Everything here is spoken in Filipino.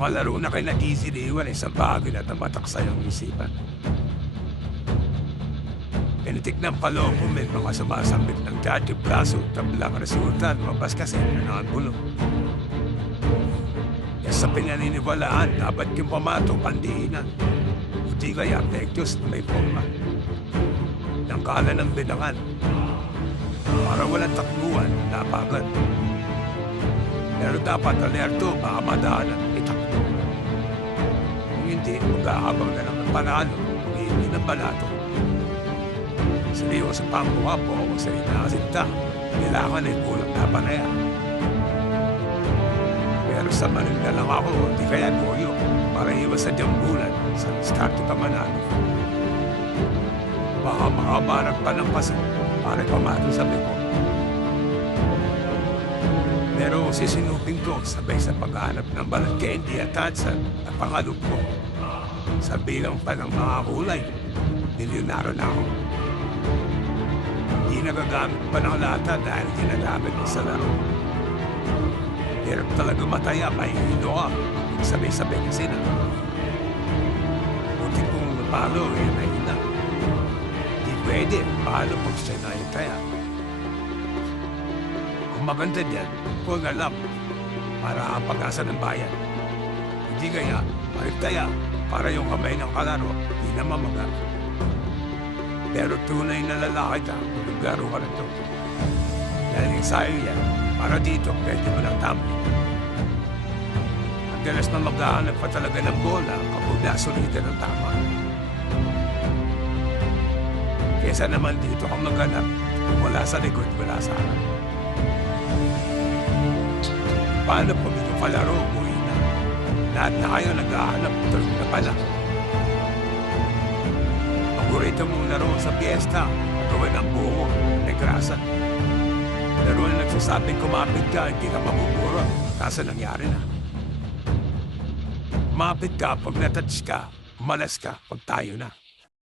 Mga laro na kay nag-easy-iwan, isang bagay na tumatak sa iyong isipan. Tinitignan pa loob mo, may mga sumasambit ng dati braso, tablang resulta, lumabas kasi na ang bulong. Kaya sa pinaniniwalaan, dapat kang pamato, pandiinan. Hindi kaya pektos na may forma. Ng kala ng bilangan. Para walang takbuhan, napagan. Pero dapat alerto, baka madaanan, itakbo. Kung hindi, maghahabang ka ng panalo, hindi ng balato. Seryoso pa ang buha po kung sa inakasinta. Kailangan ay kulang na panaya. Pero sa Manila lang ako, di kaya goyo. Para iwas sa jambulan, sa diskarte pa manalo. Baka makabarag pa ng paso para pamato sa beko. Pero sisinupin ko sabay sa paghanap ng balat candy at tatsan at pangalog ko. Sa bilang pa ng mga kulay, milyonaro na ako. Hindi nagagamit pa ng lata dahil ginagamit ko sa laro. Hirap talaga mataya, may hilo ka. Sabay-sabay kasi na. Buti kong napalo, mahina. Di pwede, palo pag siya naitaya. Kung maganda diyan, huwag alam para ang pag-asa ng bayan. Hindi kaya, maritaya para yung kamay ng kalaro, di na mamaga. Pero tunay na lalaki ka kung naglaro ka na ito. Dahil sa'yo yan, para dito, pwede mo lang tumbling. Ang galas na maghahanap pa talaga ng bola kapag nasulitan ng tama. Kesa naman dito kang maghanap, wala sa likod, wala sa harap. Paano pag ito kalaro, umuwi na? Lahat na kayo naghahanap, tulog na pala. Paborito mong laro sa piyesta, gawin ang buho, may grasa. Laro na nagsasabing kumapit ka, hindi ka mabubura. Kaso nangyari na. Kumapit ka pag natouch ka, umalas ka pag tayo na.